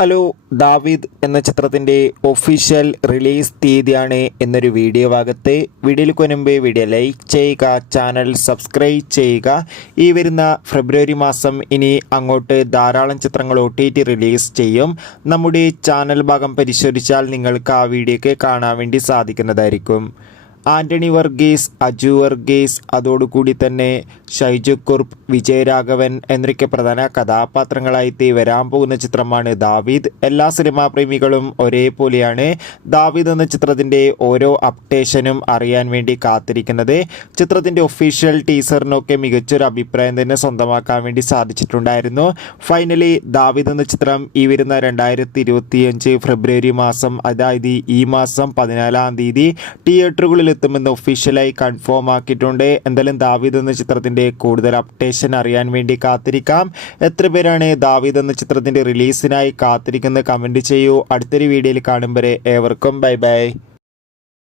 Hello David എന്ന ചിത്രത്തിന്റെ official release തീയതിയാണ് എന്നൊരു വീഡിയോ ഭാഗത്ത്. വീഡിയോയിൽ മുൻപ് വീഡിയോ ലൈക്ക് ചെയ്യുക ചാനൽ സബ്സ്ക്രൈബ് ചെയ്യുക. ഈ വരുന്ന ഫെബ്രുവരി മാസം ഇനി അങ്ങോട്ട് ധാരാളം ചിത്രങ്ങൾ ഒ റിലീസ് ചെയ്യും. നമ്മുടെ ചാനൽ ഭാഗം പരിശോധിച്ചാൽ നിങ്ങൾക്ക് ആ വീഡിയോക്ക് കാണാൻ വേണ്ടി സാധിക്കുന്നതായിരിക്കും. ആന്റണി വർഗീസ് അജു വർഗീസ് അതോടുകൂടി തന്നെ ഷൈജു കുർപ്പ് വിജയരാഘവൻ എന്നൊക്കെ പ്രധാന കഥാപാത്രങ്ങളായി വരാൻ പോകുന്ന ചിത്രമാണ് ദാവീദ്. എല്ലാ സിനിമാ പ്രേമികളും ഒരേപോലെയാണ് ദാവീദ് എന്ന ചിത്രത്തിന്റെ ഓരോ അപ്ഡേഷനും അറിയാൻ വേണ്ടി കാത്തിരിക്കുന്നത്. ചിത്രത്തിന്റെ ഒഫീഷ്യൽ ടീസറിനൊക്കെ മികച്ചൊരു അഭിപ്രായം തന്നെ സ്വന്തമാക്കാൻ വേണ്ടി സാധിച്ചിട്ടുണ്ടായിരുന്നു. ഫൈനലി ദാവീദ് എന്ന ചിത്രം ഈ വരുന്ന രണ്ടായിരത്തി ഇരുപത്തിയഞ്ച് ഫെബ്രുവരി മാസം അതായത് ഈ മാസം പതിനാലാം തീയതി തിയേറ്ററുകളിൽ എത്തുമെന്ന് ഒഫീഷ്യലായി കൺഫേം ആക്കിയിട്ടുണ്ട്. എന്തായാലും ദാവീദ് എന്ന ചിത്രത്തിന്റെ കൂടുതൽ അപ്ഡേഷൻ അറിയാൻ വേണ്ടി കാത്തിരിക്കാം. എത്ര പേരാണ് ദാവീദ് എന്ന ചിത്രത്തിന്റെ റിലീസിനായി കാത്തിരിക്കുന്നത്? കമന്റ് ചെയ്യൂ. അടുത്തൊരു വീഡിയോയിൽ കാണും വരെ ഏവർക്കും. Bye bye